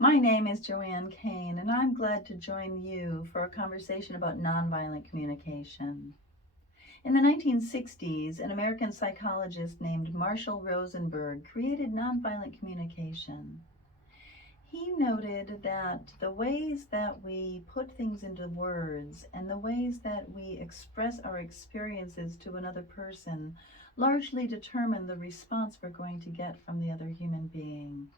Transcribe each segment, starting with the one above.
My name is Joanne Kane, and I'm glad to join you for a conversation about nonviolent communication. In the 1960s, an American psychologist named Marshall Rosenberg created nonviolent communication. He noted that the ways that we put things into words and the ways that we express our experiences to another person largely determine the response we're going to get from the other human being.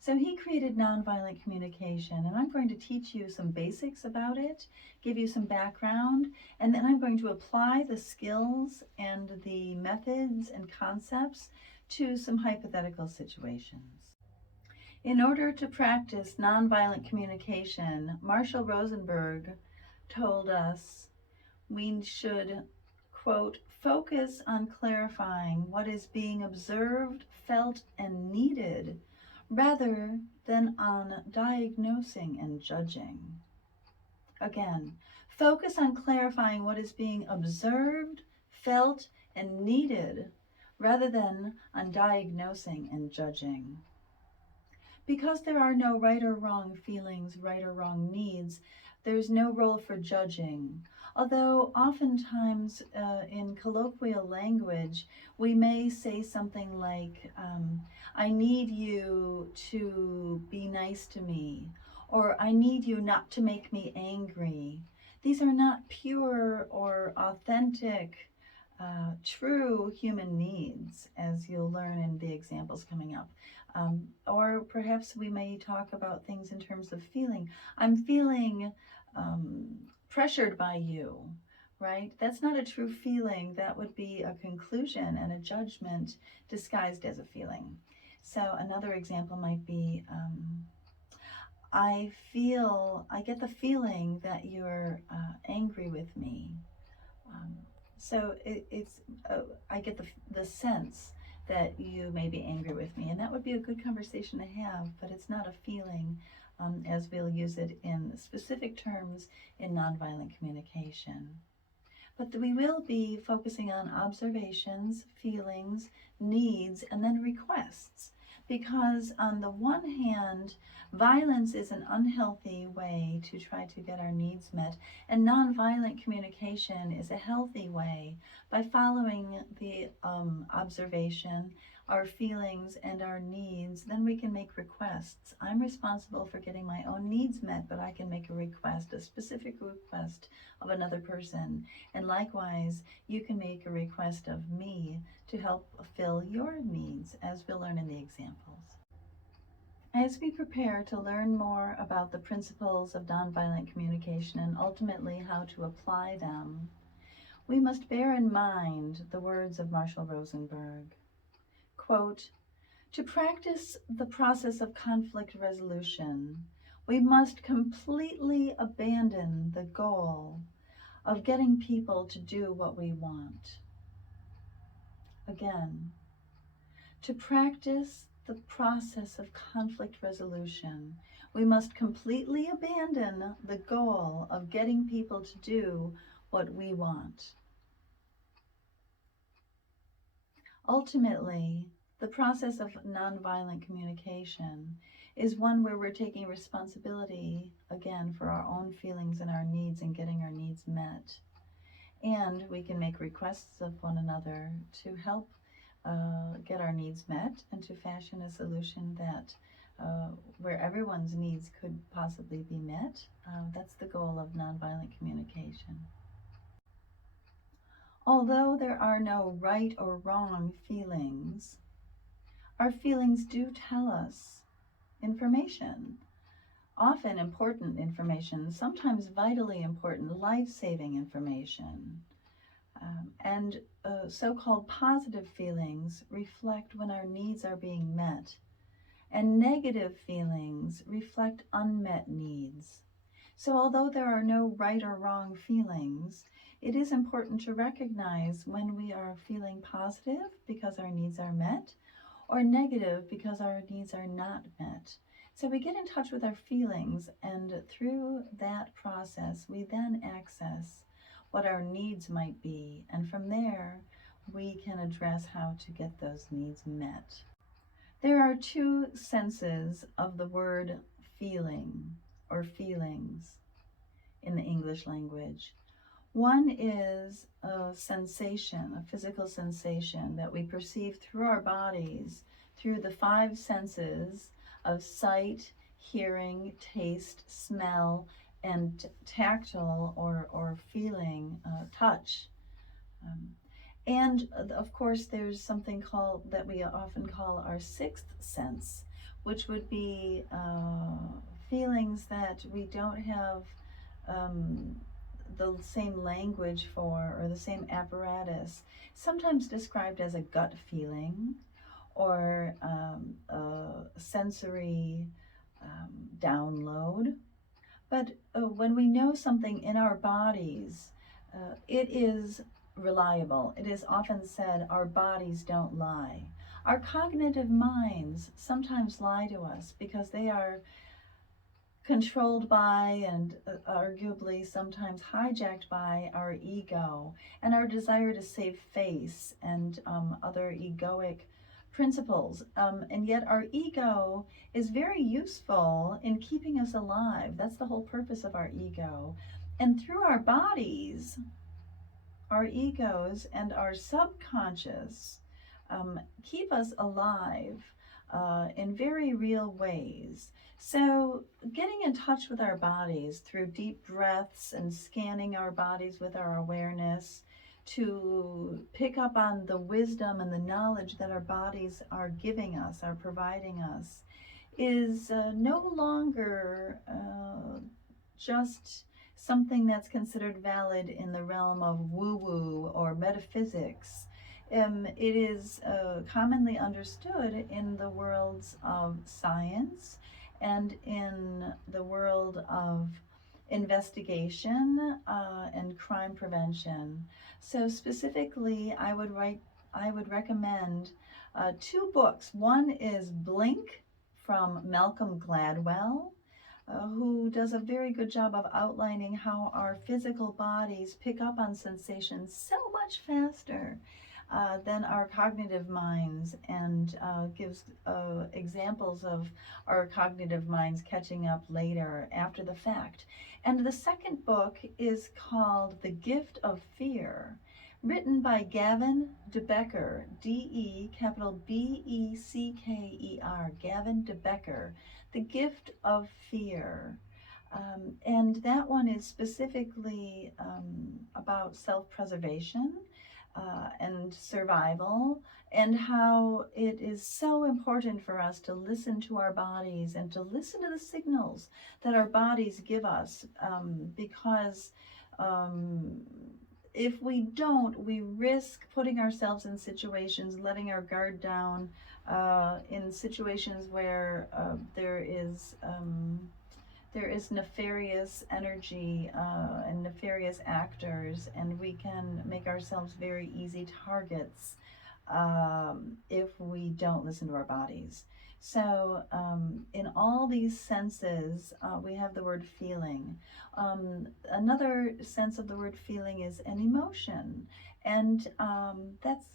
So he created nonviolent communication, and I'm going to teach you some basics about it, give you some background, and then I'm going to apply the skills and the methods and concepts to some hypothetical situations. In order to practice nonviolent communication, Marshall Rosenberg told us we should, quote, focus on clarifying what is being observed, felt, and needed rather than on diagnosing and judging. Again, focus on clarifying what is being observed, felt, and needed rather than on diagnosing and judging. Because there are no right or wrong feelings, right or wrong needs, there's no role for judging. Although oftentimes in colloquial language, we may say something like, I need you to be nice to me, or I need you not to make me angry. These are not pure or authentic, true human needs, as you'll learn in the examples coming up. Or perhaps we may talk about things in terms of feeling. I'm feeling pressured by you, right? That's not a true feeling. That would be a conclusion and a judgment disguised as a feeling. So another example might be, I get the feeling that you're angry with me. Um, so I get the sense that you may be angry with me, and that would be a good conversation to have, but it's not a feeling, as we'll use it in specific terms in nonviolent communication. But we will be focusing on observations, feelings, needs, and then requests. Because, on the one hand, violence is an unhealthy way to try to get our needs met, and nonviolent communication is a healthy way by following the observation, our feelings, and our needs. Then we can make requests. I'm responsible for getting my own needs met, but I can make a request, a specific request of another person. And likewise, you can make a request of me to help fill your needs, as we'll learn in the examples. As we prepare to learn more about the principles of nonviolent communication and ultimately how to apply them, we must bear in mind the words of Marshall Rosenberg. Quote, to practice the process of conflict resolution, we must completely abandon the goal of getting people to do what we want. Again, to practice the process of conflict resolution, we must completely abandon the goal of getting people to do what we want. Ultimately, the process of nonviolent communication is one where we're taking responsibility, again, for our own feelings and our needs and getting our needs met. And we can make requests of one another to help get our needs met and to fashion a solution that where everyone's needs could possibly be met. That's the goal of nonviolent communication. Although there are no right or wrong feelings, our feelings do tell us information, often important information, sometimes vitally important, life-saving information. And so-called positive feelings reflect when our needs are being met, and negative feelings reflect unmet needs. So although there are no right or wrong feelings, it is important to recognize when we are feeling positive because our needs are met, or negative because our needs are not met. So we get in touch with our feelings, and through that process, we then access what our needs might be, and from there, we can address how to get those needs met. There are two senses of the word feeling or feelings in the English language. One is a sensation, a physical sensation that we perceive through our bodies, through the five senses of sight, hearing, taste, smell, and tactile or feeling, touch. Um, and of course, there's something called that we often call our sixth sense, which would be feelings that we don't have um, the same language for or the same apparatus, sometimes described as a gut feeling or a sensory download. But when we know something in our bodies, it is reliable. It is often said our bodies don't lie. Our cognitive minds sometimes lie to us because they are controlled by and arguably sometimes hijacked by our ego and our desire to save face and other egoic principles. And yet, our ego is very useful in keeping us alive. That's the whole purpose of our ego. And through our bodies, our egos and our subconscious keep us alive in very real ways. So, getting in touch with our bodies through deep breaths and scanning our bodies with our awareness to pick up on the wisdom and the knowledge that our bodies are giving us, are providing us, is no longer just something that's considered valid in the realm of woo-woo or metaphysics. It is commonly understood in the worlds of science and in the world of investigation and crime prevention. So specifically, I would recommend two books. One is Blink from Malcolm Gladwell, who does a very good job of outlining how our physical bodies pick up on sensations so much faster than our cognitive minds, and gives examples of our cognitive minds catching up later after the fact. And the second book is called The Gift of Fear, written by Gavin de Becker, D-E capital B-E-C-K-E-R, Gavin de Becker, The Gift of Fear. And that one is specifically about self-preservation and survival, and how it is so important for us to listen to our bodies and to listen to the signals that our bodies give us, because if we don't, we risk putting ourselves in situations, letting our guard down, in situations where there is nefarious energy and nefarious actors, and we can make ourselves very easy targets if we don't listen to our bodies. So in all these senses, we have the word feeling. Another sense of the word feeling is an emotion, and that's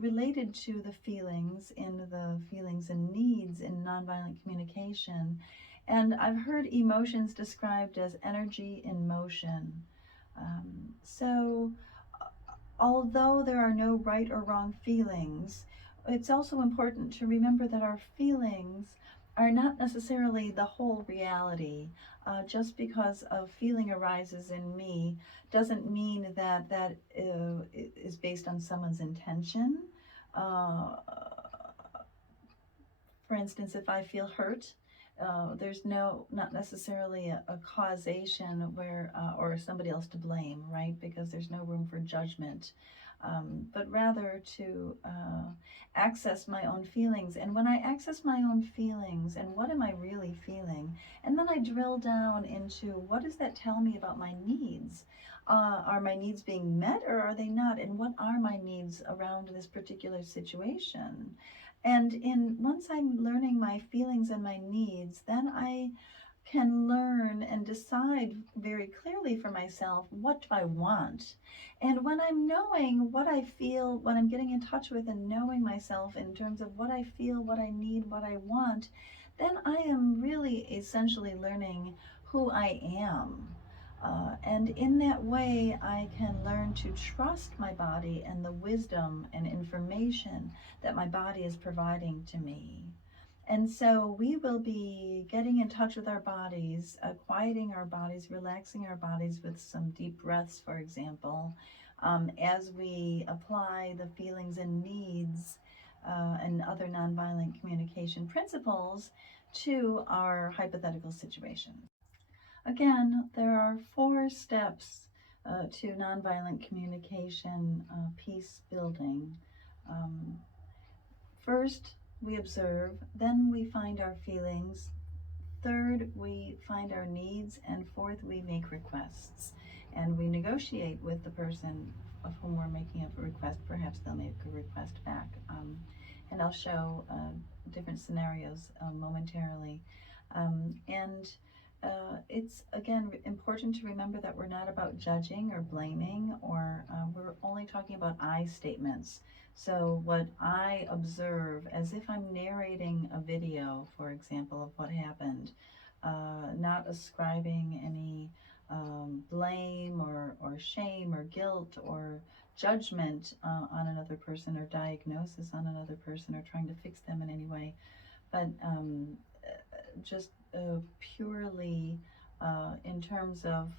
related to the feelings and needs in nonviolent communication. And I've heard emotions described as energy in motion. So although there are no right or wrong feelings, it's also important to remember that our feelings are not necessarily the whole reality. Just because a feeling arises in me doesn't mean that that is based on someone's intention. For instance, if I feel hurt, there's not necessarily a causation where or somebody else to blame, right? Because there's no room for judgment, but rather to access my own feelings. And when I access my own feelings, and what am I really feeling? And then I drill down into, what does that tell me about my needs? Are my needs being met, or are they not? And what are my needs around this particular situation? And once I'm learning my feelings and my needs, then I can learn and decide very clearly for myself, what do I want? And when I'm knowing what I feel, when I'm getting in touch with and knowing myself in terms of what I feel, what I need, what I want, then I am really a essentially learning who I am. And in that way, I can learn to trust my body and the wisdom and information that my body is providing to me. And so we will be getting in touch with our bodies, quieting our bodies, relaxing our bodies with some deep breaths, for example, as we apply the feelings and needs and other nonviolent communication principles to our hypothetical situations. Again, there are 4 steps to nonviolent communication peace building. Um, First, we observe, then we find our feelings, third, we find our needs, and fourth, we make requests. And we negotiate with the person of whom we're making a request. Perhaps they'll make a request back. And I'll show different scenarios momentarily. And it's again important to remember that we're not about judging or blaming, or we're only talking about I statements. So what I observe, as if I'm narrating a video, for example, of what happened, not ascribing any blame or shame or guilt or judgment on another person, or diagnosis on another person, or trying to fix them in any way, but just purely in terms of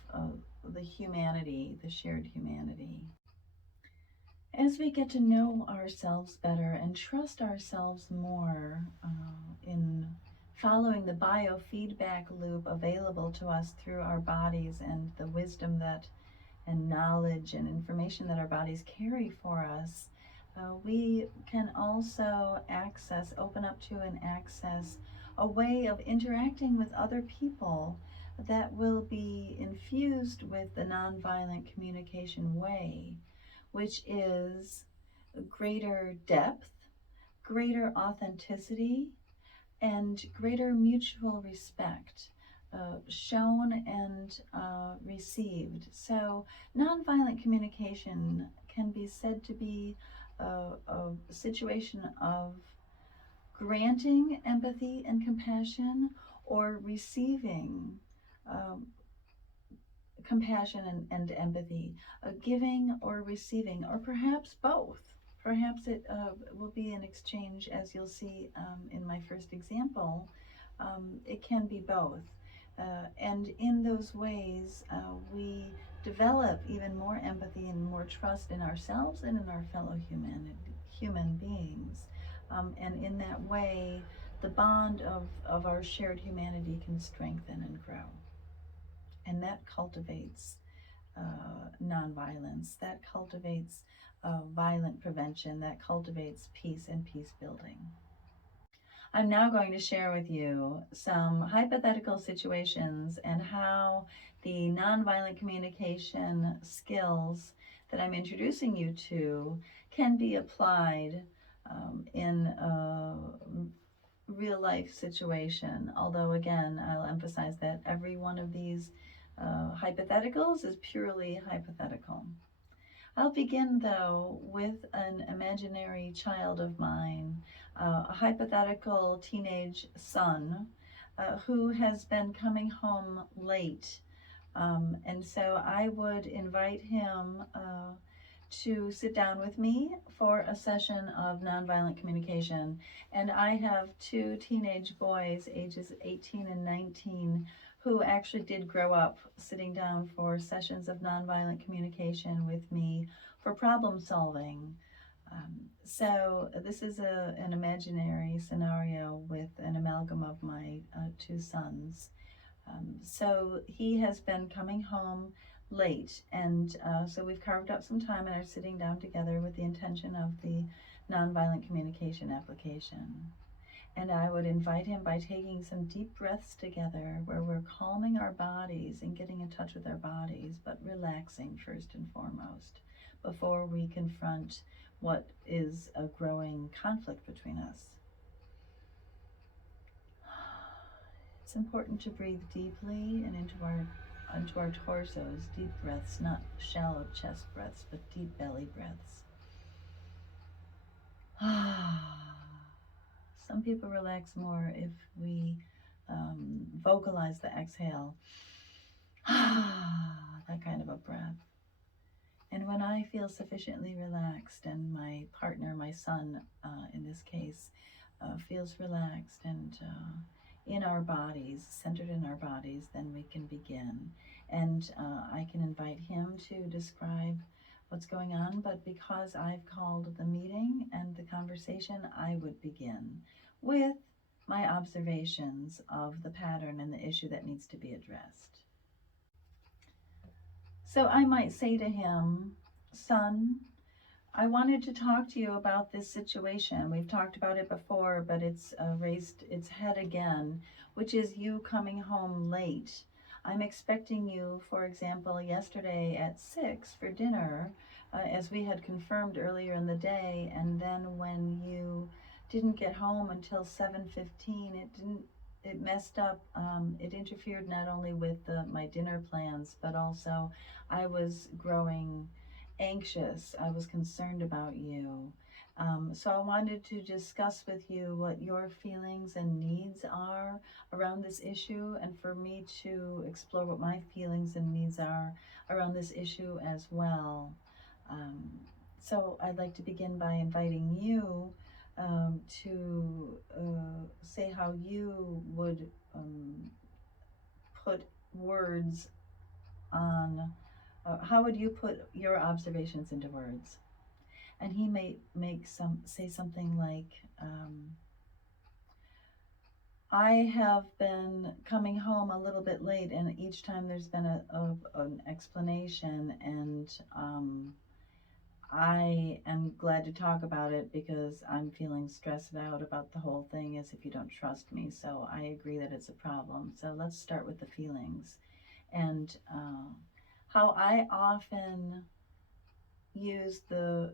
the humanity, the shared humanity. As we get to know ourselves better and trust ourselves more in following the biofeedback loop available to us through our bodies and the wisdom that and knowledge and information that our bodies carry for us, we can also open up to and access a way of interacting with other people that will be infused with the nonviolent communication way, which is greater depth, greater authenticity, and greater mutual respect shown and received. So, nonviolent communication can be said to be a situation of granting empathy and compassion, or receiving um, compassion and empathy, giving or receiving, or perhaps both. Perhaps it will be an exchange, as you'll see in my first example. It can be both. And in those ways, we develop even more empathy and more trust in ourselves and in our fellow human beings. And in that way, the bond of our shared humanity can strengthen and grow. And that cultivates nonviolence, that cultivates violent prevention, that cultivates peace and peace building. I'm now going to share with you some hypothetical situations and how the nonviolent communication skills that I'm introducing you to can be applied in a real life situation. Although, again, I'll emphasize that every one of these hypotheticals is purely hypothetical. I'll begin, though, with an imaginary child of mine, a hypothetical teenage son who has been coming home late. And so I would invite him to sit down with me for a session of nonviolent communication. And I have 2 teenage boys, ages 18 and 19, who actually did grow up sitting down for sessions of nonviolent communication with me for problem solving. So this is an imaginary scenario with an amalgam of my 2 sons. So he has been coming home late, and so we've carved out some time and are sitting down together with the intention of the nonviolent communication application. And I would invite him by taking some deep breaths together, where we're calming our bodies and getting in touch with our bodies, but relaxing first and foremost before we confront what is a growing conflict between us. It's important to breathe deeply and into our torsos, deep breaths, not shallow chest breaths, but deep belly breaths. Some people relax more if we vocalize the exhale. That kind of a breath. And when I feel sufficiently relaxed, and my partner, my son in this case, feels relaxed and in our bodies, centered in our bodies, then we can begin. And I can invite him to describe what's going on, but because I've called the meeting and the conversation, I would begin with my observations of the pattern and the issue that needs to be addressed. So I might say to him, son, I wanted to talk to you about this situation. We've talked about it before, but it's raised its head again, which is you coming home late. I'm expecting you, for example, yesterday at 6 for dinner, as we had confirmed earlier in the day, and then when you didn't get home until 7:15, it messed up. It interfered not only with my dinner plans, but also I was growing anxious. I was concerned about you. So I wanted to discuss with you what your feelings and needs are around this issue, and for me to explore what my feelings and needs are around this issue as well. Um, so I'd like to begin by inviting you to say how you would put words on, how would you put your observations into words? And he may say something like, I have been coming home a little bit late, and each time there's been an explanation, and I am glad to talk about it because I'm feeling stressed out about the whole thing, as if you don't trust me. So I agree that it's a problem. So let's start with the feelings. And how I often use the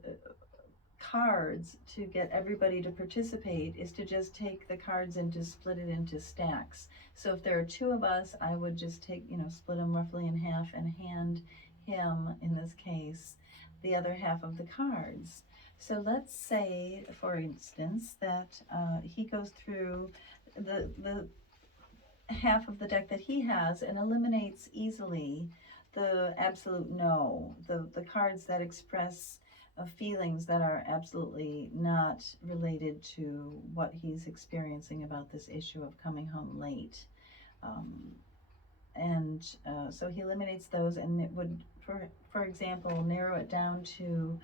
cards to get everybody to participate is to just take the cards and to split it into stacks. So if there are two of us, I would just take, split them roughly in half and hand him, in this case, the other half of the cards. So let's say, for instance, that he goes through the half of the deck that he has and eliminates easily the absolute no, the cards that express feelings that are absolutely not related to what he's experiencing about this issue of coming home late. Um, and so he eliminates those, and it would, for example, narrow it down to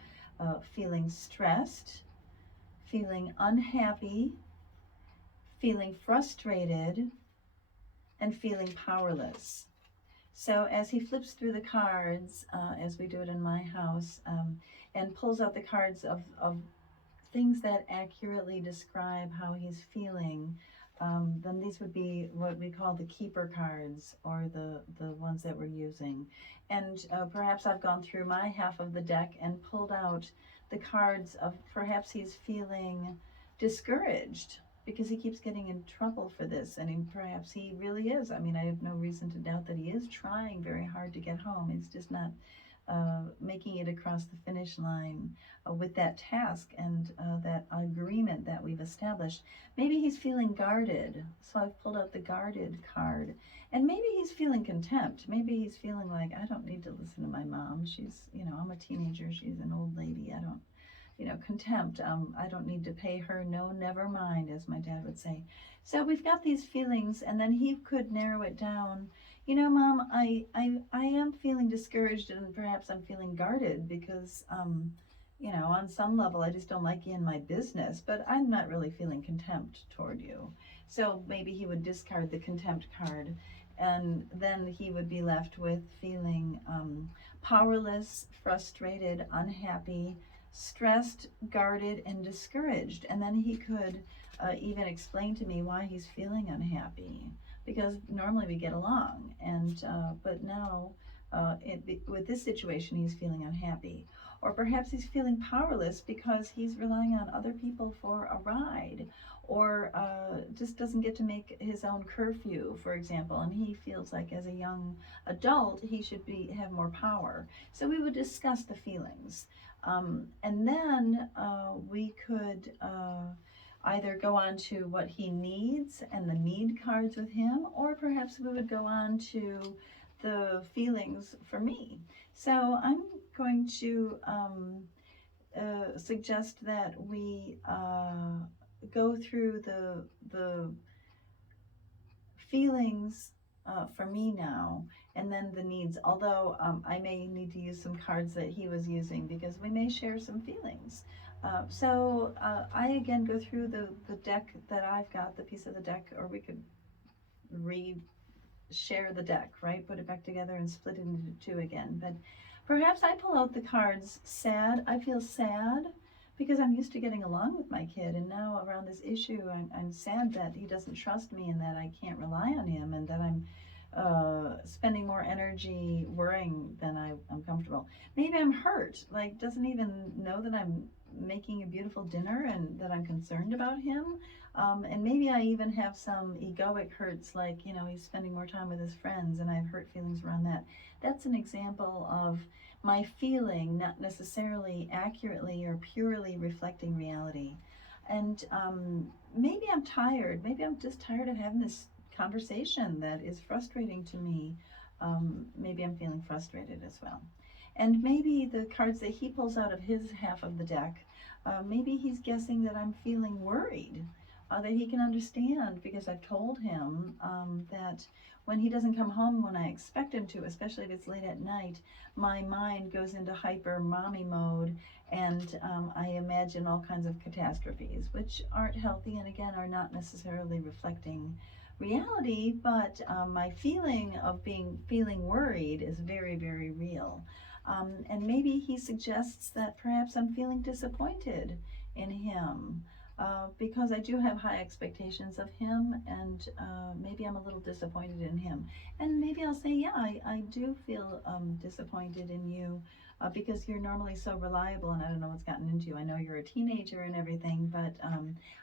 feeling stressed, feeling unhappy, feeling frustrated, and feeling powerless. So as he flips through the cards, as we do it in my house, and pulls out the cards of things that accurately describe how he's feeling, then these would be what we call the keeper cards, or the ones that we're using. And perhaps I've gone through my half of the deck and pulled out the cards of perhaps he's feeling discouraged because he keeps getting in trouble for this, and perhaps he really is. I mean, I have no reason to doubt that he is trying very hard to get home. He's just not making it across the finish line with that task and that agreement that we've established. Maybe he's feeling guarded, so I've pulled out the guarded card. And maybe he's feeling contempt. Maybe he's feeling like, I don't need to listen to my mom. She's, I'm a teenager. She's an old lady. I don't, contempt. I don't need to pay her no, never mind, as my dad would say. So we've got these feelings, and then he could narrow it down. Mom, I am feeling discouraged, and perhaps I'm feeling guarded because, on some level, I just don't like you in my business, but I'm not really feeling contempt toward you. So maybe he would discard the contempt card, and then he would be left with feeling powerless, frustrated, unhappy, stressed, guarded, and discouraged. And then he could even explain to me why he's feeling unhappy, because normally we get along, and but now with this situation he's feeling unhappy. Or perhaps he's feeling powerless because he's relying on other people for a ride, or just doesn't get to make his own curfew, for example, and he feels like as a young adult he should have more power. So we would discuss the feelings. And then we could either go on to what he needs and the need cards with him, or perhaps we would go on to the feelings for me. So I'm going to suggest that we go through the feelings for me now, and then the needs. Although I may need to use some cards that he was using because we may share some feelings. So I again go through the deck that I've got, the piece of the deck, or we could share the deck, right? Put it back together and split it into two again. But perhaps I pull out the cards sad. I feel sad because I'm used to getting along with my kid, and now around this issue, I'm sad that he doesn't trust me and that I can't rely on him, and that I'm spending more energy worrying than I'm comfortable. Maybe I'm hurt, like doesn't even know that I'm making a beautiful dinner and that I'm concerned about him. And maybe I even have some egoic hurts, like, he's spending more time with his friends, and I have hurt feelings around that. That's an example of my feeling not necessarily accurately or purely reflecting reality. And maybe I'm tired. Maybe I'm just tired of having this conversation that is frustrating to me. Maybe I'm feeling frustrated as well. And maybe the cards that he pulls out of his half of the deck, maybe he's guessing that I'm feeling worried, that he can understand because I've told him that when he doesn't come home when I expect him to, especially if it's late at night, my mind goes into hyper mommy mode, and I imagine all kinds of catastrophes, which aren't healthy and again are not necessarily reflecting reality, but my feeling of feeling worried is very, very real. And maybe he suggests that perhaps I'm feeling disappointed in him, because I do have high expectations of him, and maybe I'm a little disappointed in him. And maybe I'll say, yeah, I do feel disappointed in you, because you're normally so reliable, and I don't know what's gotten into you. I know you're a teenager and everything, but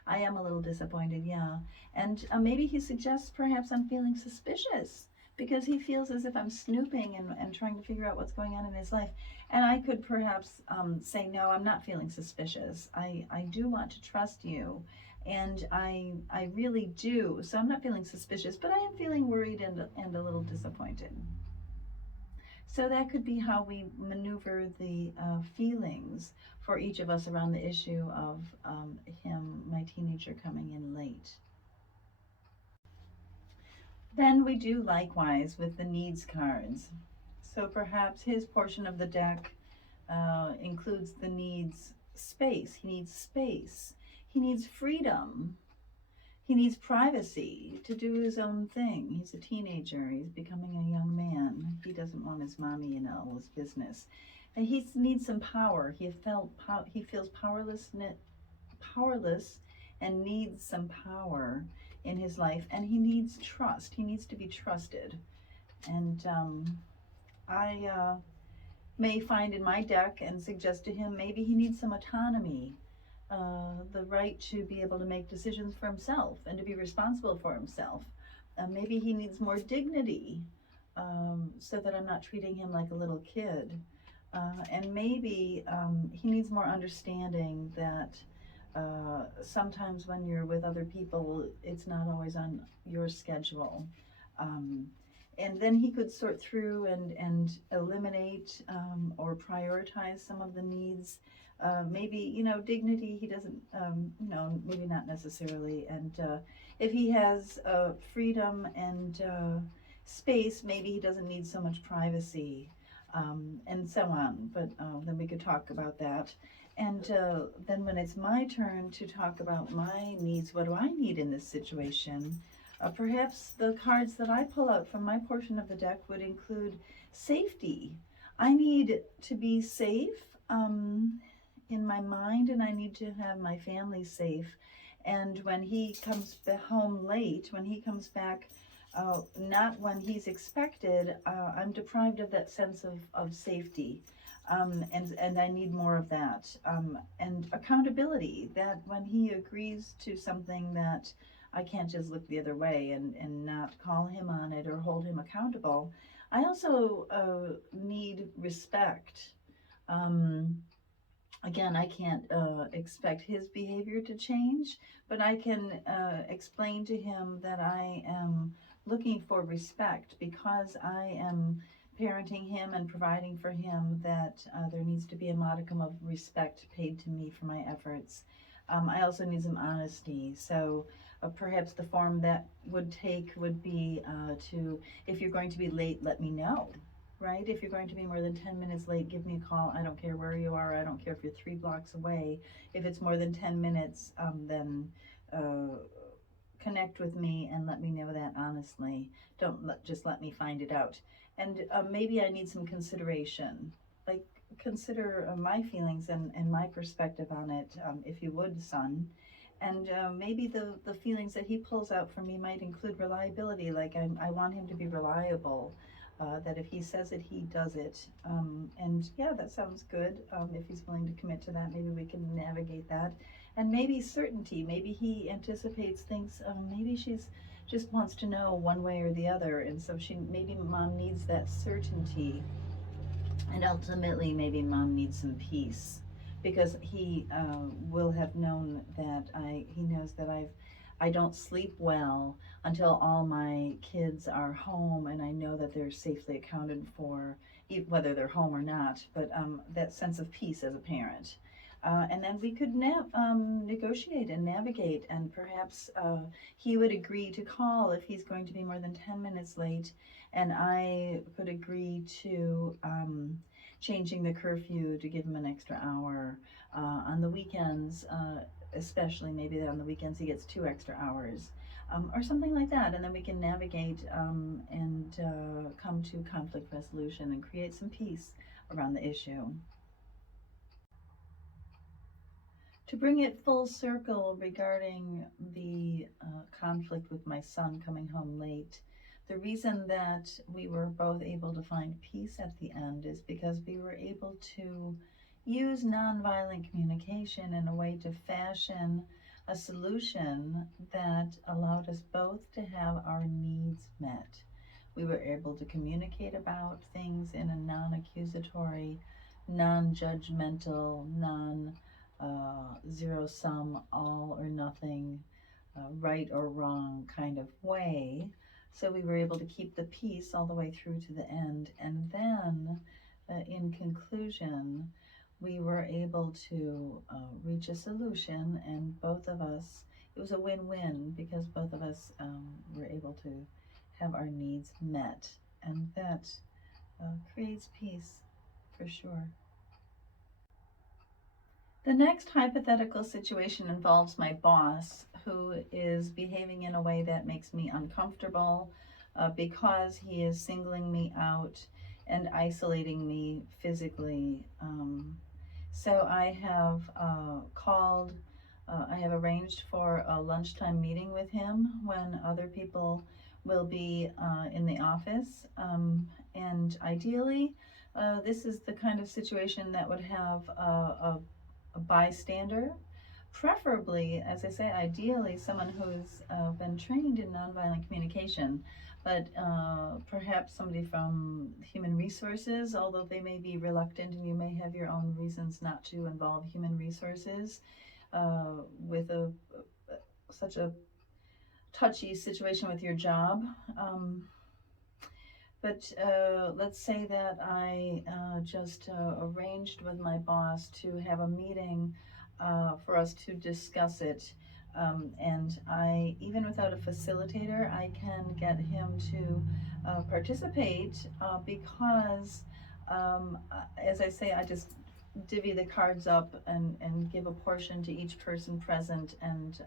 I am a little disappointed, yeah. And maybe he suggests perhaps I'm feeling suspicious because he feels as if I'm snooping and trying to figure out what's going on in his life. And I could perhaps say, no, I'm not feeling suspicious. I do want to trust you, and I really do. So I'm not feeling suspicious, but I am feeling worried and a little disappointed. So that could be how we maneuver the feelings for each of us around the issue of him, my teenager, coming in late. Then we do likewise with the needs cards. So perhaps his portion of the deck includes the needs space. He needs space. He needs freedom. He needs privacy to do his own thing. He's a teenager. He's becoming a young man. He doesn't want his mommy in all his business. And he needs some power. He feels powerless and needs some power in his life. And he needs trust. He needs to be trusted. And I may find in my deck and suggest to him maybe he needs some autonomy, the right to be able to make decisions for himself and to be responsible for himself. Maybe he needs more dignity, so that I'm not treating him like a little kid. And maybe he needs more understanding that sometimes when you're with other people, it's not always on your schedule. Um, and then he could sort through and eliminate or prioritize some of the needs. Maybe, dignity, he doesn't, maybe not necessarily. And if he has freedom and space, maybe he doesn't need so much privacy, and so on. But then we could talk about that. And then when it's my turn to talk about my needs, what do I need in this situation? Perhaps the cards that I pull out from my portion of the deck would include safety. I need to be safe in my mind, and I need to have my family safe. And when he comes home late, when he comes back, not when he's expected, I'm deprived of that sense of safety. And I need more of that. And accountability, that when he agrees to something, that I can't just look the other way and not call him on it or hold him accountable. I also need respect. Again, I can't expect his behavior to change, but I can explain to him that I am looking for respect because I am parenting him and providing for him, that there needs to be a modicum of respect paid to me for my efforts. I also need some honesty. So perhaps the form that would take would be to, if you're going to be late, let me know. Right? If you're going to be more than 10 minutes late, give me a call. I don't care where you are. I don't care if you're 3 blocks away. If it's more than 10 minutes, then uh, connect with me and let me know that honestly. Just let me find it out. And maybe I need some consideration. Like, consider my feelings and my perspective on it, if you would, son. And maybe the feelings that he pulls out from me might include reliability. Like, I want him to be reliable. That if he says it, he does it. And yeah, that sounds good. If he's willing to commit to that, maybe we can navigate that. And maybe certainty. Maybe he anticipates things. Maybe she's just wants to know one way or the other, and so maybe mom needs that certainty, and ultimately maybe mom needs some peace, because he will have known that he knows that I don't sleep well until all my kids are home and I know that they're safely accounted for, whether they're home or not. But that sense of peace as a parent. And then we could negotiate and navigate, and perhaps he would agree to call if he's going to be more than 10 minutes late, and I could agree to changing the curfew to give him an extra hour on the weekends, especially maybe on the weekends he gets 2 extra hours. Or something like that, and then we can navigate and come to conflict resolution and create some peace around the issue. To bring it full circle regarding the conflict with my son coming home late, the reason that we were both able to find peace at the end is because we were able to use nonviolent communication in a way to fashion a solution that allowed us both to have our needs met. We were able to communicate about things in a non accusatory, non judgmental, non zero sum, all or nothing, right or wrong kind of way. So we were able to keep the peace all the way through to the end. And then, in conclusion, we were able to reach a solution, and both of us, it was a win win because both of us were able to have our needs met. And that creates peace for sure. The next hypothetical situation involves my boss, who is behaving in a way that makes me uncomfortable because he is singling me out and isolating me physically. So I have I have arranged for a lunchtime meeting with him when other people will be in the office. And ideally, this is the kind of situation that would have a bystander, preferably, as I say, ideally, someone who's been trained in nonviolent communication, but perhaps somebody from human resources, although they may be reluctant and you may have your own reasons not to involve human resources with such a touchy situation with your job. But let's say that I just arranged with my boss to have a meeting for us to discuss it. And even without a facilitator, I can get him to participate because, as I say, I just divvy the cards up and give a portion to each person present, and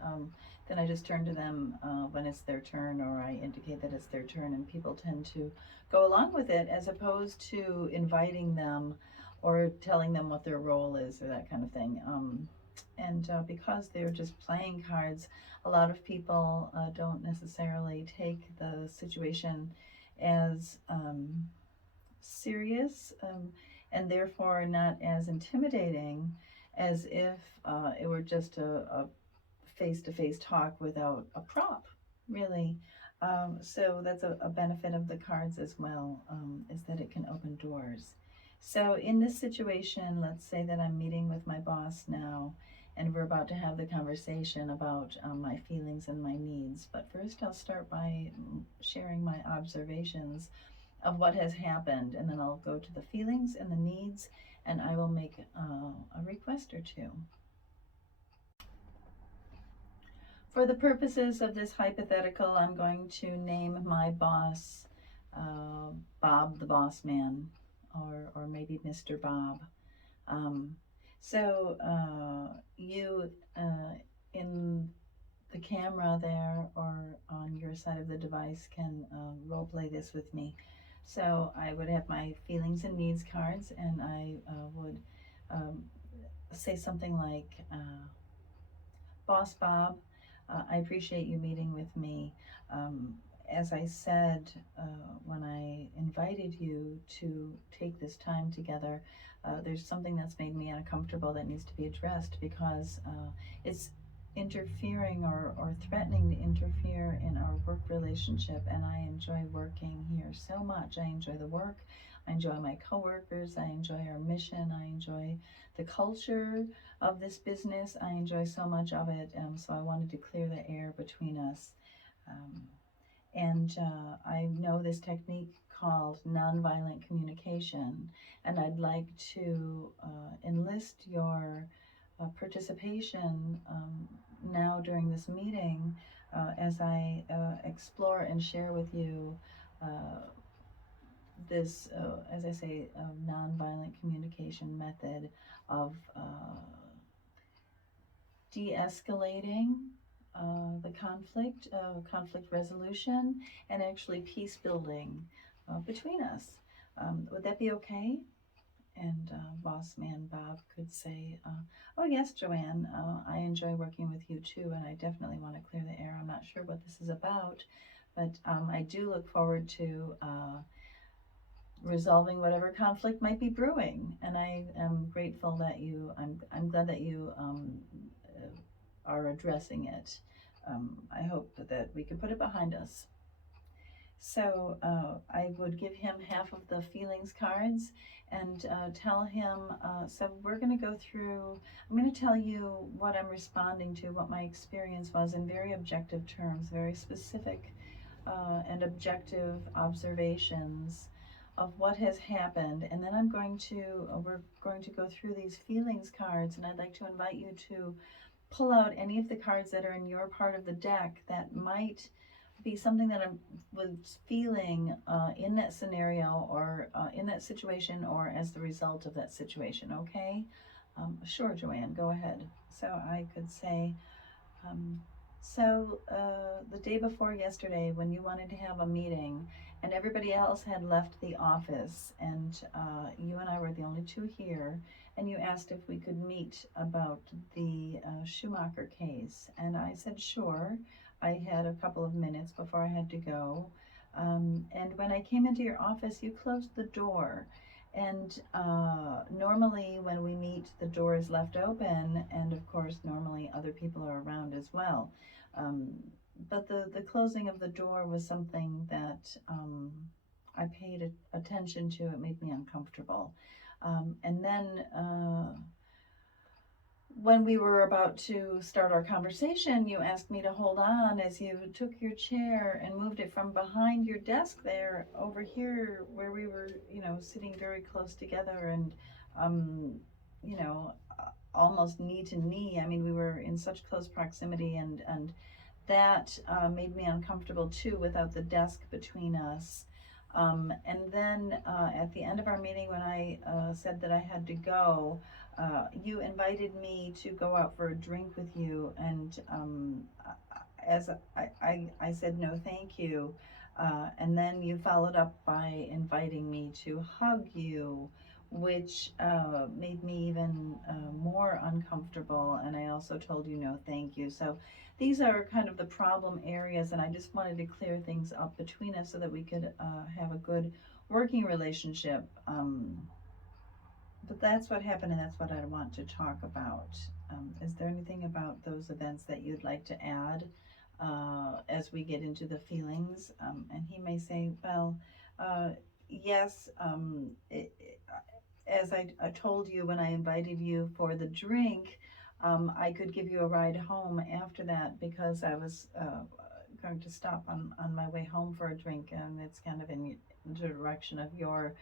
then I just turn to them when it's their turn, or I indicate that it's their turn, and people tend to go along with it as opposed to inviting them or telling them what their role is or that kind of thing. And because they're just playing cards, a lot of people don't necessarily take the situation as serious, and therefore not as intimidating as if it were just a face-to-face talk without a prop, really. So that's a benefit of the cards as well, is that it can open doors. So in this situation, let's say that I'm meeting with my boss now, and we're about to have the conversation about my feelings and my needs. But first, I'll start by sharing my observations of what has happened, and then I'll go to the feelings and the needs, and I will make a request or two. For the purposes of this hypothetical, I'm going to name my boss uh, Bob the Boss Man, or maybe Mr. Bob. Um, you in the camera there or on your side of the device can role play this with me. So I would have my feelings and needs cards, and I would um, say something like, Boss Bob, I appreciate you meeting with me. Um, as I said when I invited you to take this time together, there's something that's made me uncomfortable that needs to be addressed because it's interfering or threatening to interfere in our work relationship. And I enjoy working here so much. I enjoy the work. I enjoy my coworkers. I enjoy our mission. I enjoy the culture of this business. I enjoy so much of it, so I wanted to clear the air between us. Um, and I know this technique called nonviolent communication, and I'd like to enlist your participation now during this meeting as I explore and share with you this, as I say, nonviolent communication method of de-escalating the conflict resolution, and actually peace building between us. Would that be okay? And Boss Man Bob could say, oh yes, Joanne, I enjoy working with you too, and I definitely want to clear the air. I'm not sure what this is about, but I do look forward to resolving whatever conflict might be brewing. And I am grateful that I'm glad that you are addressing it. I hope that we can put it behind us. So I would give him half of the feelings cards and tell him, so we're going to go through, I'm going to tell you what I'm responding to, what my experience was in very objective terms, very specific and objective observations of what has happened. And then we're going to go through these feelings cards, and I'd like to invite you to pull out any of the cards that are in your part of the deck that might be something that I was feeling in that scenario or in that situation or as the result of that situation, okay? Sure, Joanne, go ahead. So I could say, um, the day before yesterday, when you wanted to have a meeting and everybody else had left the office, and you and I were the only two here, and you asked if we could meet about the Schumacher case, and I said sure. I had a couple of minutes before I had to go. And when I came into your office, you closed the door. And normally, when we meet, the door is left open, and of course, normally other people are around as well. Um, but the closing of the door was something that I paid attention to. It made me uncomfortable. And then when we were about to start our conversation, you asked me to hold on as you took your chair and moved it from behind your desk there over here where we were, sitting very close together and, um, almost knee to knee. I mean, we were in such close proximity, and that made me uncomfortable too without the desk between us. And then at the end of our meeting, when I said that I had to go, you invited me to go out for a drink with you, and as I said no, thank you. And then you followed up by inviting me to hug you, which made me even more uncomfortable. And I also told you no, thank you. So these are kind of the problem areas, and I just wanted to clear things up between us so that we could have a good working relationship. But that's what happened, and that's what I want to talk about. Is there anything about those events that you'd like to add as we get into the feelings? And he may say, well, yes, as I told you when I invited you for the drink, I could give you a ride home after that because I was going to stop on my way home for a drink, and it's kind of in the direction of your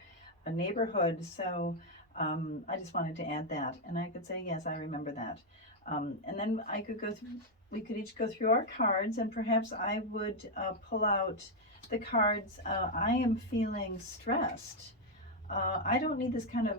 neighborhood. So I just wanted to add that, and I could say yes, I remember that. And then I could go through. We could each go through our cards, and perhaps I would pull out the cards. I am feeling stressed. I don't need this kind of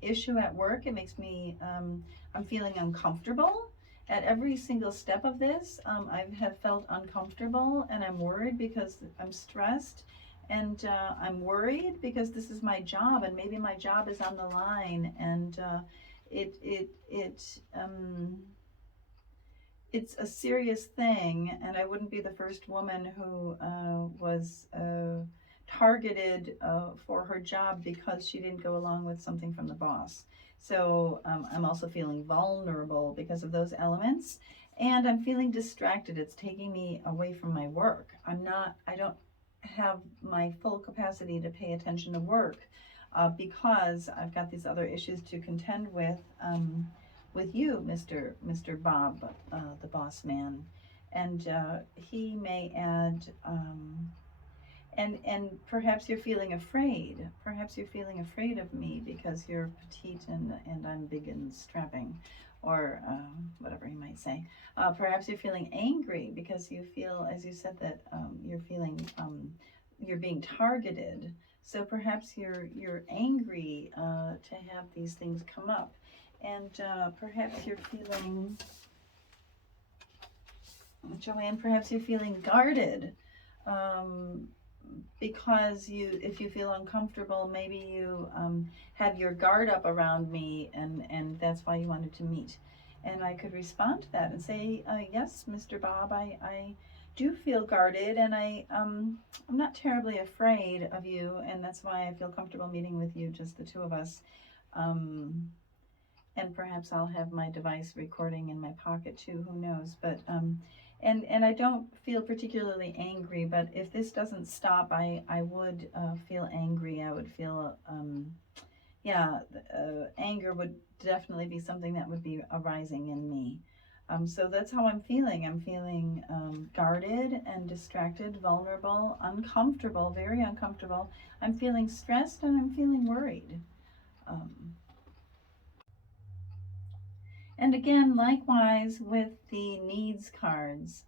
issue at work. It makes me, I'm feeling uncomfortable at every single step of this. I have felt uncomfortable and I'm worried because I'm stressed, and I'm worried because this is my job and maybe my job is on the line, and it, it, it, um, it's a serious thing, and I wouldn't be the first woman who was targeted for her job because she didn't go along with something from the boss. So I'm also feeling vulnerable because of those elements, and I'm feeling distracted. It's taking me away from my work. I don't have my full capacity to pay attention to work because I've got these other issues to contend with you, Mr. Bob, the boss man, and he may add, and perhaps you're feeling afraid. Perhaps you're feeling afraid of me because you're petite and I'm big and strapping, or whatever you might say. Perhaps you're feeling angry because you feel, as you said, that you're feeling you're being targeted. So perhaps you're angry to have these things come up, and perhaps you're feeling, Joanne, perhaps you're feeling guarded, um, because if you feel uncomfortable, maybe you have your guard up around me, and that's why you wanted to meet. And I could respond to that and say, yes, Mr. Bob, I do feel guarded, and I'm not terribly afraid of you, and that's why I feel comfortable meeting with you, just the two of us. Um, and perhaps I'll have my device recording in my pocket too, who knows. But and I don't feel particularly angry, but if this doesn't stop, I would feel angry. I would feel yeah, anger would definitely be something that would be arising in me. So that's how I'm feeling. I'm feeling guarded and distracted, vulnerable, uncomfortable, very uncomfortable. I'm feeling stressed and I'm feeling worried. Um, And again, likewise with the needs cards,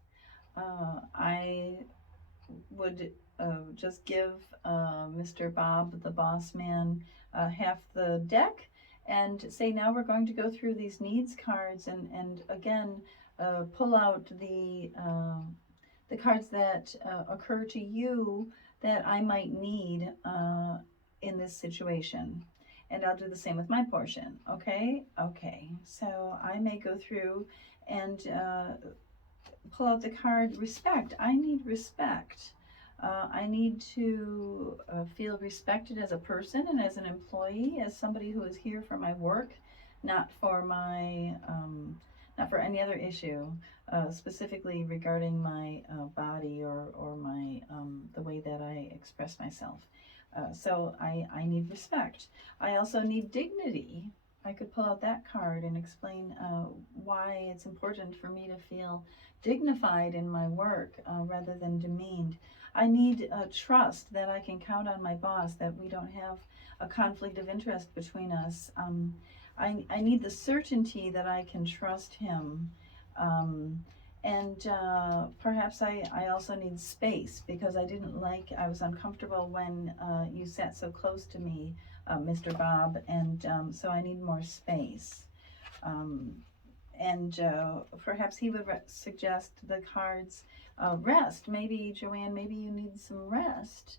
I would just give Mr. Bob, the boss man, half the deck and say, now we're going to go through these needs cards, and again, pull out the cards that occur to you that I might need in this situation. And I'll do the same with my portion. Okay? Okay. So I may go through and pull out the card respect. I need respect. I need to feel respected as a person and as an employee, as somebody who is here for my work, not for my not for any other issue, specifically regarding my body or my the way that I express myself. So I need respect. I also need dignity. I could pull out that card and explain why it's important for me to feel dignified in my work rather than demeaned. I need trust that I can count on my boss, that we don't have a conflict of interest between us. I need the certainty that I can trust him. Um, and perhaps I also need space because I was uncomfortable when you sat so close to me, Mr. Bob, and so I need more space. Um, and perhaps he would suggest the cards rest. Maybe, Joanne, maybe you need some rest.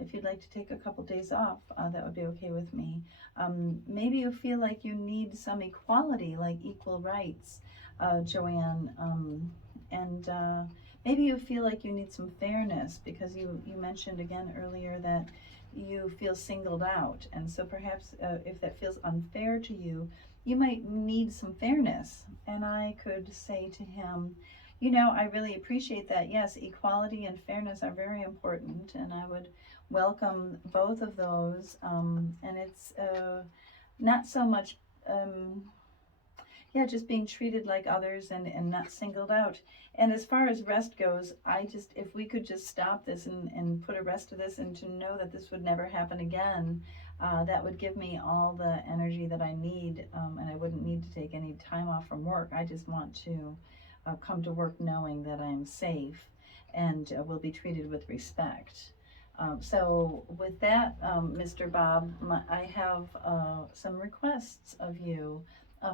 If you'd like to take a couple days off, that would be okay with me. Maybe you feel like you need some equality, like equal rights, Joanne. And maybe you feel like you need some fairness because you mentioned again earlier that you feel singled out. And so perhaps if that feels unfair to you, you might need some fairness. And I could say to him, I really appreciate that. Yes, equality and fairness are very important, and I would welcome both of those. And it's not so much, um, yeah, just being treated like others and not singled out. And as far as rest goes, if we could just stop this and put a rest to this and to know that this would never happen again, that would give me all the energy that I need, and I wouldn't need to take any time off from work. I just want to come to work knowing that I'm safe and will be treated with respect. So, with that, Mr. Bob, I have some requests of you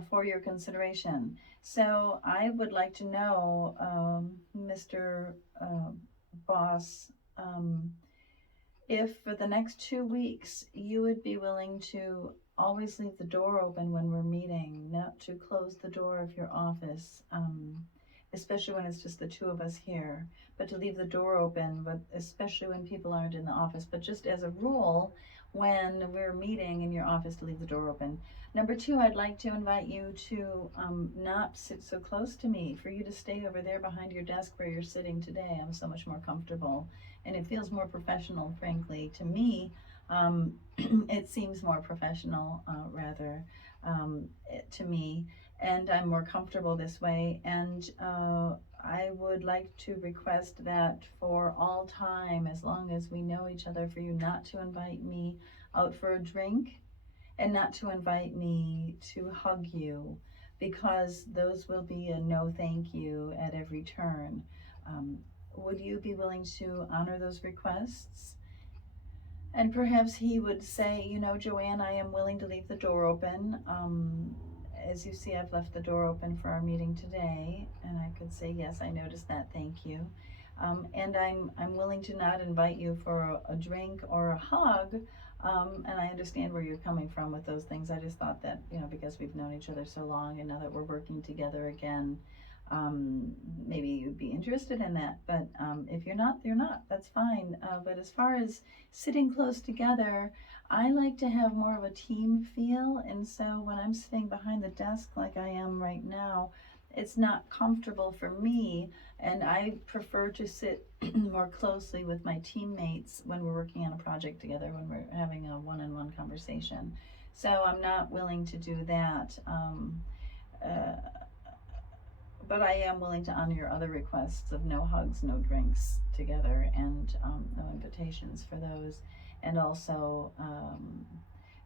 for your consideration. So, I would like to know, Mr. Boss, um, if for the next 2 weeks you would be willing to always leave the door open when we're meeting, not to close the door of your office, especially when it's just the two of us here, but to leave the door open, but especially when people aren't in the office, but just as a rule, when we're meeting in your office, to leave the door open. Number two, I'd like to invite you to not sit so close to me, for you to stay over there behind your desk where you're sitting today. I'm so much more comfortable and it feels more professional, frankly, to me. It seems more professional, rather, to me, and I'm more comfortable this way. And I would like to request that for all time, as long as we know each other, for you not to invite me out for a drink and not to invite me to hug you, because those will be a no thank you at every turn. Um, would you be willing to honor those requests? And perhaps he would say, Joanne, I am willing to leave the door open. As you see, I've left the door open for our meeting today. And I could say, yes, I noticed that. Thank you. And I'm willing to not invite you for a drink or a hug. And I understand where you're coming from with those things. I just thought that, because we've known each other so long and now that we're working together again, maybe you'd be interested in that. But if you're not, you're not. That's fine. But as far as sitting close together, I like to have more of a team feel. And so when I'm sitting behind the desk like I am right now, it's not comfortable for me. And I prefer to sit more closely with my teammates when we're working on a project together, when we're having a one on one conversation. So I'm not willing to do that. Uh, but I am willing to honor your other requests of no hugs, no drinks together, and no invitations for those, and also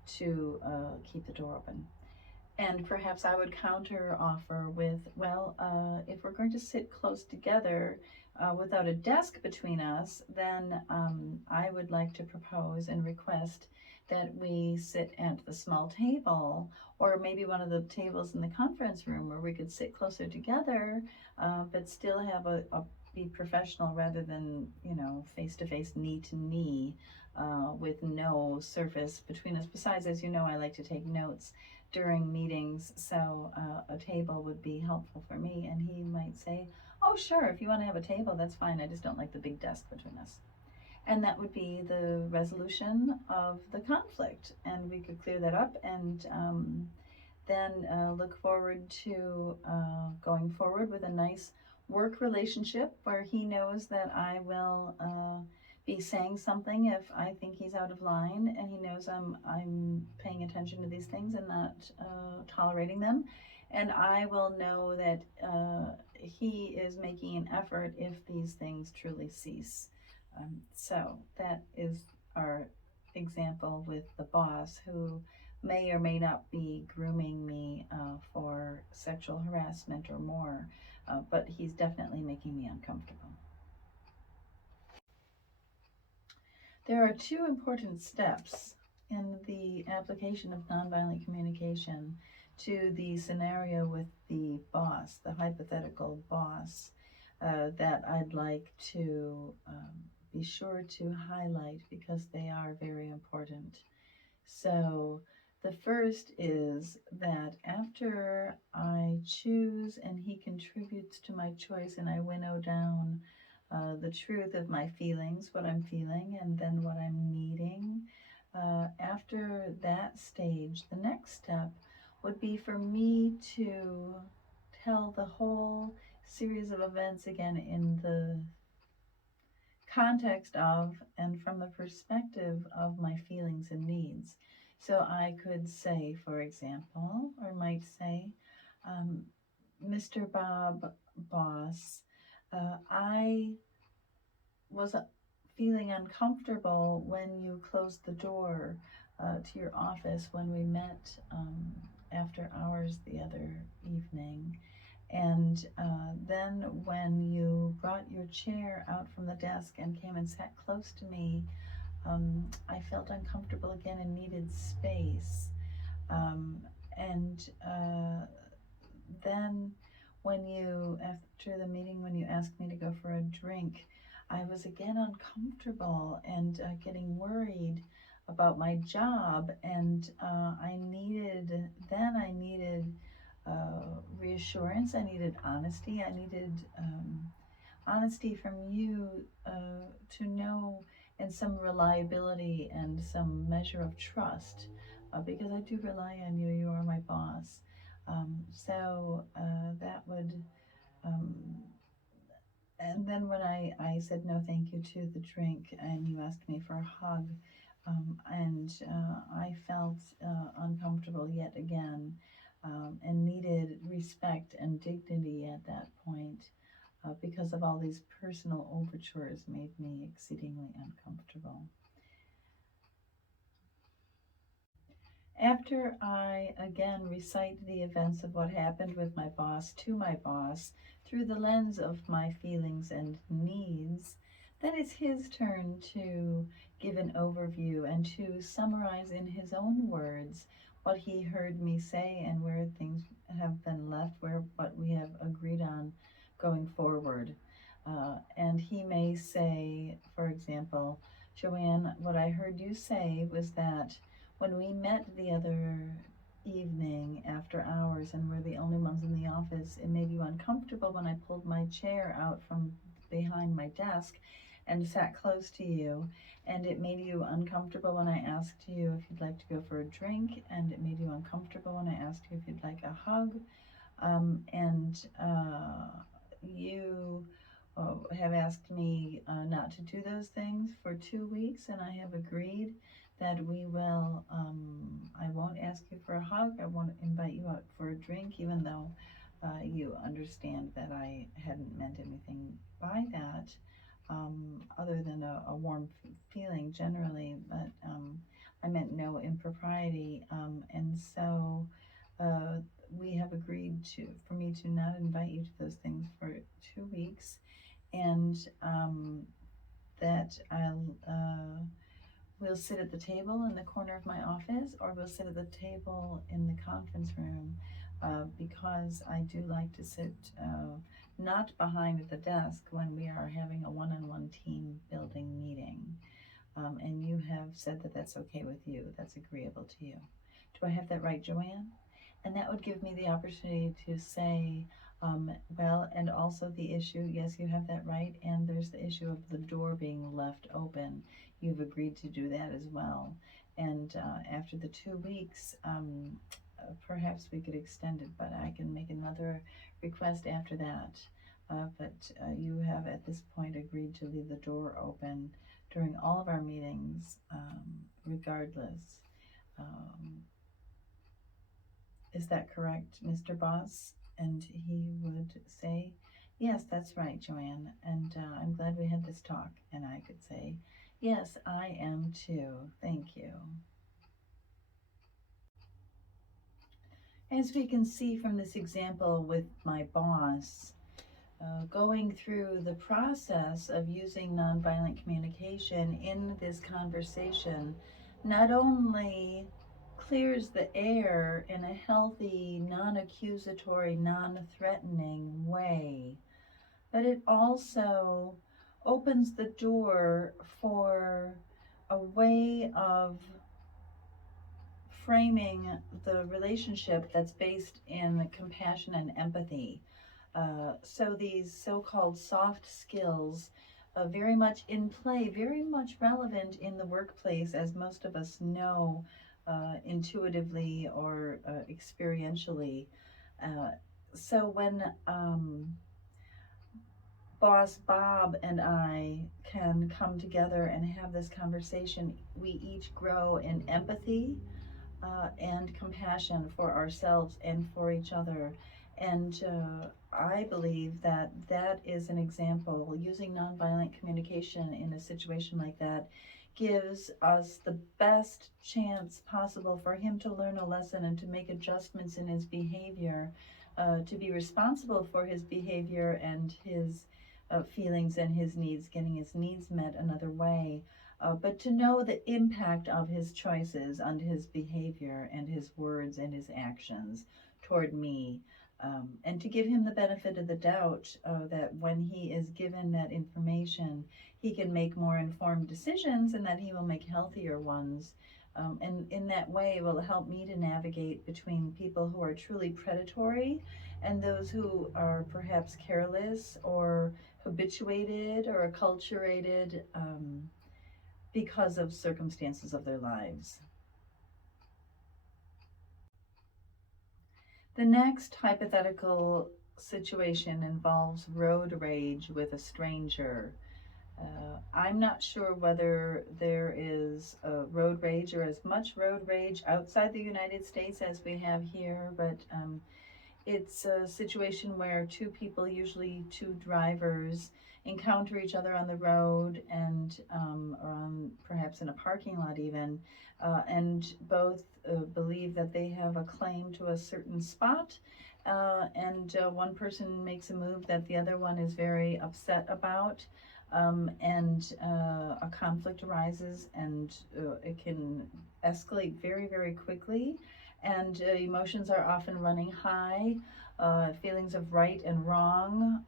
to keep the door open. And perhaps I would counter offer with, well, if we're going to sit close together without a desk between us, then I would like to propose and request that we sit at the small table, or maybe one of the tables in the conference room where we could sit closer together, but still have be professional rather than, face to face, knee to knee, with no surface between us. Besides, as you know, I like to take notes during meetings, so a table would be helpful for me. And he might say, oh, sure, if you want to have a table, that's fine. I just don't like the big desk between us. And that would be the resolution of the conflict. And we could clear that up and then look forward to going forward with a nice work relationship where he knows that I will be saying something if I think he's out of line, and he knows I'm paying attention to these things and not tolerating them, and I will know that he is making an effort if these things truly cease. So that is our example with the boss, who may or may not be grooming me for sexual harassment or more, but he's definitely making me uncomfortable. There are two important steps in the application of nonviolent communication to the scenario with the boss, the hypothetical boss, that I'd like to be sure to highlight because they are very important. So, the first is that after I choose and he contributes to my choice and I winnow down the truth of my feelings, what I'm feeling, and then what I'm needing. After that stage, the next step would be for me to tell the whole series of events again in the context of and from the perspective of my feelings and needs. So I could say, for example, or might say, um, Mr. Bob, boss, I was feeling uncomfortable when you closed the door to your office when we met after hours the other evening. And then when you brought your chair out from the desk and came and sat close to me, I felt uncomfortable again and needed space. Um, and then when you, after the meeting, when you asked me to go for a drink, I was again uncomfortable and getting worried about my job. And I needed reassurance. I needed honesty. I needed honesty from you to know, and some reliability and some measure of trust, because I do rely on you. You are my boss. That would, um, and then when I said no thank you to the drink and you asked me for a hug, and I felt uncomfortable yet again, and needed respect and dignity at that point, because of all these personal overtures made me exceedingly uncomfortable. After I again recite the events of what happened with my boss to my boss through the lens of my feelings and needs, then it's his turn to give an overview and to summarize in his own words what he heard me say and where things have been left, where what we have agreed on going forward. And he may say, for example, Joanne, what I heard you say was that when we met the other evening after hours and we're the only ones in the office, it made you uncomfortable when I pulled my chair out from behind my desk and sat close to you. And it made you uncomfortable when I asked you if you'd like to go for a drink. And it made you uncomfortable when I asked you if you'd like a hug. You have asked me not to do those things for 2 weeks, and I have agreed that we will. I won't ask you for a hug. I won't invite you out for a drink, even though you understand that I hadn't meant anything by that, other than a warm feeling generally. But I meant no impropriety, and so. Uh, we have agreed to for me to not invite you to those things for 2 weeks, and that we'll sit at the table in the corner of my office, or we'll sit at the table in the conference room, because I do like to sit not behind the desk when we are having a one-on-one team building meeting. And you have said that that's okay with you, that's agreeable to you. Do I have that right, Joanne? And that would give me the opportunity to say, well, and also the issue, yes, you have that right, and there's the issue of the door being left open. You've agreed to do that as well. And after the 2 weeks, perhaps we could extend it, but I can make another request after that. But you have at this point agreed to leave the door open during all of our meetings, regardless. Um, Is that correct, Mr. Boss? And he would say, yes, that's right, Joanne. And I'm glad we had this talk. And I could say, yes, I am too. Thank you. As we can see from this example with my boss, going through the process of using nonviolent communication in this conversation not only clears the air in a healthy, non-accusatory, non-threatening way, but it also opens the door for a way of framing the relationship that's based in compassion and empathy. So these so-called soft skills, very much in play, very much relevant in the workplace, as most of us know intuitively or experientially. So when boss Bob and I can come together and have this conversation, we each grow in empathy and compassion for ourselves and for each other. And I believe that that is an example. Using nonviolent communication in a situation like that gives us the best chance possible for him to learn a lesson and to make adjustments in his behavior, to be responsible for his behavior and his feelings and his needs, getting his needs met another way. But to know the impact of his choices on his behavior and his words and his actions toward me, and to give him the benefit of the doubt that when he is given that information, he can make more informed decisions and that he will make healthier ones. And in that way, it will help me to navigate between people who are truly predatory and those who are perhaps careless or habituated or acculturated. Because of circumstances of their lives. The next hypothetical situation involves road rage with a stranger. I'm not sure whether there is road rage or as much road rage outside the United States as we have here, but it's a situation where two people, usually two drivers, encounter each other on the road and or on perhaps in a parking lot even, and both believe that they have a claim to a certain spot. And one person makes a move that the other one is very upset about, and a conflict arises, and it can escalate very, very quickly, and emotions are often running high. Feelings of right and wrong,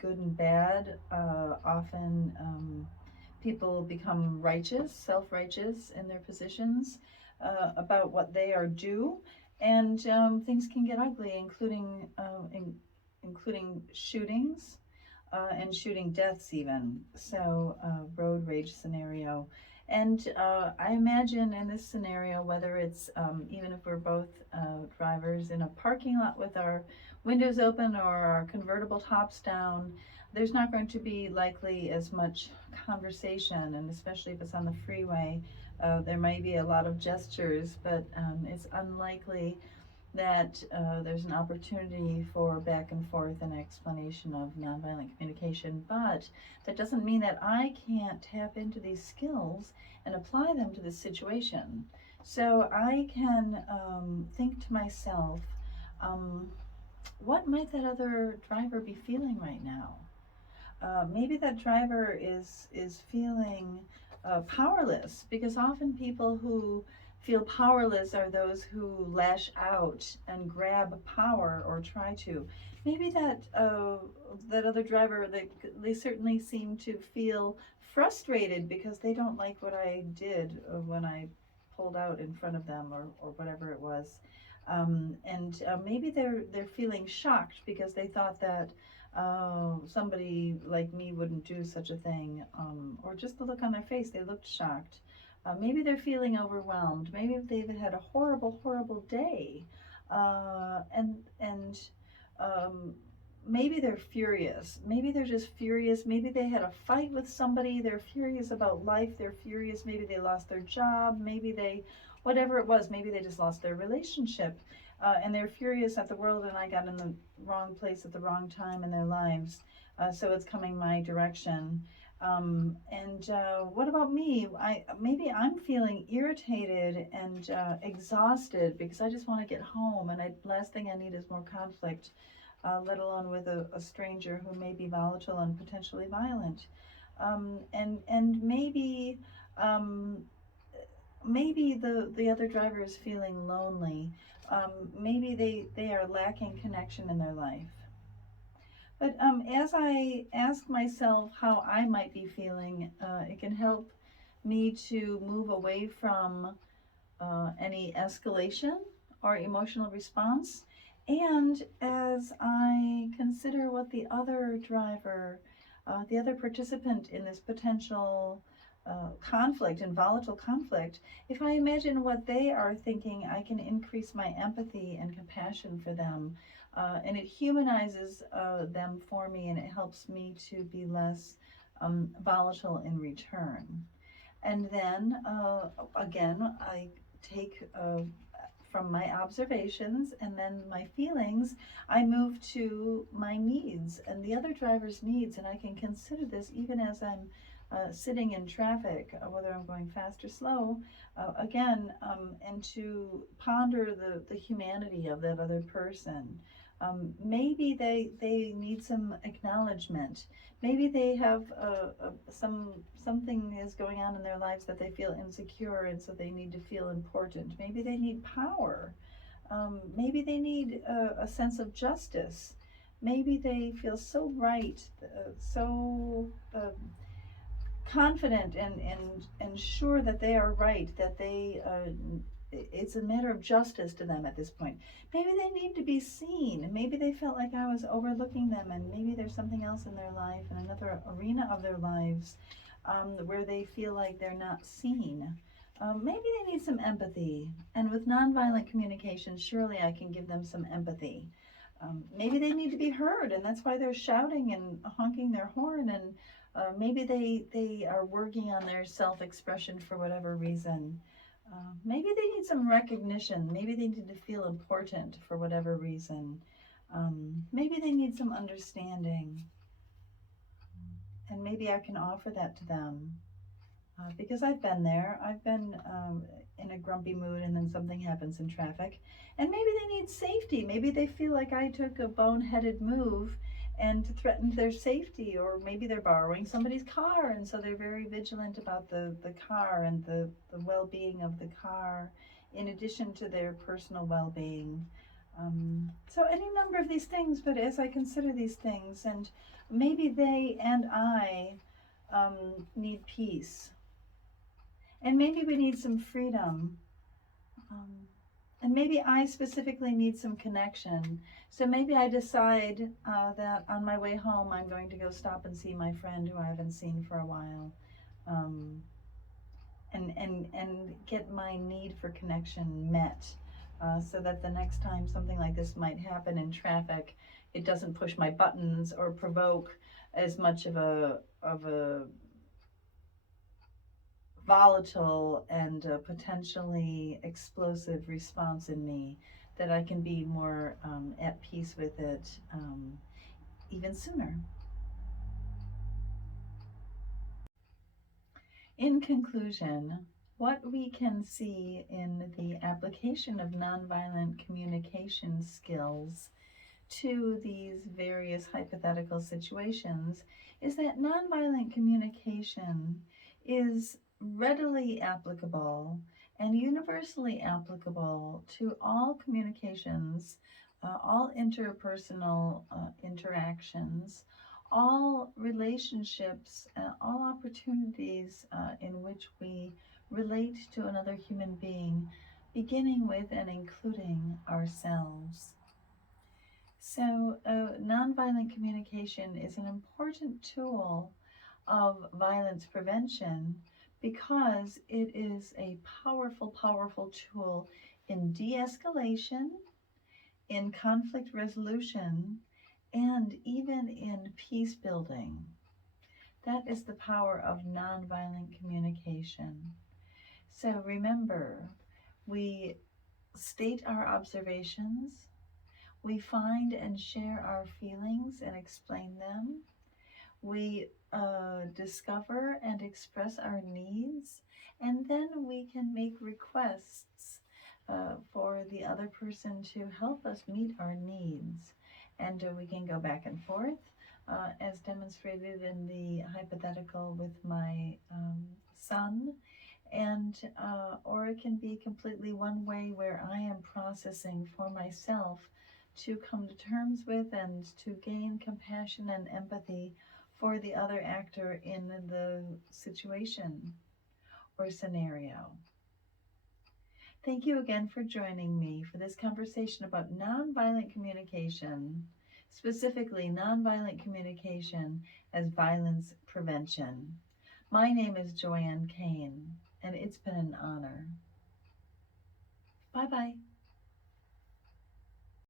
good and bad. Often people become righteous, self-righteous in their positions about what they are due, and things can get ugly, including shootings and shooting deaths even. So road rage scenario. And I imagine in this scenario, whether it's even if we're both drivers in a parking lot with our windows open or our convertible tops down, there's not going to be likely as much conversation, and especially if it's on the freeway, there may be a lot of gestures, but it's unlikely that there's an opportunity for back and forth and explanation of nonviolent communication. But that doesn't mean that I can't tap into these skills and apply them to this situation. So I can think to myself, um, what might that other driver be feeling right now? Maybe that driver is feeling powerless, because often people who feel powerless are those who lash out and grab power or try to. Maybe that other driver, they certainly seem to feel frustrated because they don't like what I did when I pulled out in front of them, or whatever it was. And maybe they're feeling shocked because they thought that somebody like me wouldn't do such a thing, or just the look on their face, they looked shocked. Maybe they're feeling overwhelmed. Maybe they've had a horrible, horrible day, and maybe they're furious. Maybe they're just furious. Maybe they had a fight with somebody. They're furious about life. They're furious. Maybe they lost their job. Maybe they, whatever it was, maybe they just lost their relationship. And they're furious at the world, and I got in the wrong place at the wrong time in their lives. So it's coming my direction. And what about me? Maybe I'm feeling irritated and exhausted because I just want to get home, and last thing I need is more conflict, let alone with a stranger who may be volatile and potentially violent. And maybe the other driver is feeling lonely. Maybe they are lacking connection in their life. But as I ask myself how I might be feeling, it can help me to move away from any escalation or emotional response. And as I consider what the other driver, the other participant in this potential conflict and volatile conflict, if I imagine what they are thinking, I can increase my empathy and compassion for them. and it humanizes them for me, and it helps me to be less volatile in return. And then again, I take from my observations and then my feelings, I move to my needs and the other driver's needs, and I can consider this even as I'm sitting in traffic, whether I'm going fast or slow, again, and to ponder the humanity of that other person. Maybe they need some acknowledgement. Maybe they have something is going on in their lives that they feel insecure, and so they need to feel important. Maybe they need power. Maybe they need a sense of justice. Maybe they feel so right, so confident and sure that they are right, that it's a matter of justice to them at this point. Maybe they need to be seen. Maybe they felt like I was overlooking them, and maybe there's something else in their life, in another arena of their lives, where they feel like they're not seen. Maybe they need some empathy, and with nonviolent communication, surely I can give them some empathy. Maybe they need to be heard, and that's why they're shouting and honking their horn, and maybe they are working on their self-expression for whatever reason. Maybe they need some recognition. Maybe they need to feel important for whatever reason. Maybe they need some understanding, and maybe I can offer that to them. Because I've been there. I've been in a grumpy mood, and then something happens in traffic. And maybe they need safety. Maybe they feel like I took a boneheaded move and threatened their safety, or maybe they're borrowing somebody's car, and so they're very vigilant about the car and the well-being of the car, in addition to their personal well-being. So any number of these things, but as I consider these things, and maybe they and I need peace. And maybe we need some freedom. Um, and maybe I specifically need some connection. So maybe I decide that on my way home, I'm going to go stop and see my friend who I haven't seen for a while. Um, and get my need for connection met, so that the next time something like this might happen in traffic, it doesn't push my buttons or provoke as much of a volatile and potentially explosive response in me, that I can be more at peace with it even sooner. In conclusion, what we can see in the application of nonviolent communication skills to these various hypothetical situations is that nonviolent communication is readily applicable and universally applicable to all communications, all interpersonal interactions, all relationships, all opportunities in which we relate to another human being, beginning with and including ourselves. So, nonviolent communication is an important tool of violence prevention because it is a powerful, powerful tool in de-escalation, in conflict resolution, and even in peace building. That is the power of nonviolent communication. So remember, we state our observations, we find and share our feelings and explain them. We discover and express our needs, and then we can make requests for the other person to help us meet our needs. And we can go back and forth, as demonstrated in the hypothetical with my son, and or it can be completely one way, where I am processing for myself to come to terms with and to gain compassion and empathy for the other actor in the situation or scenario. Thank you again for joining me for this conversation about nonviolent communication, specifically nonviolent communication as violence prevention. My name is Joanne Kane, and it's been an honor. Bye-bye.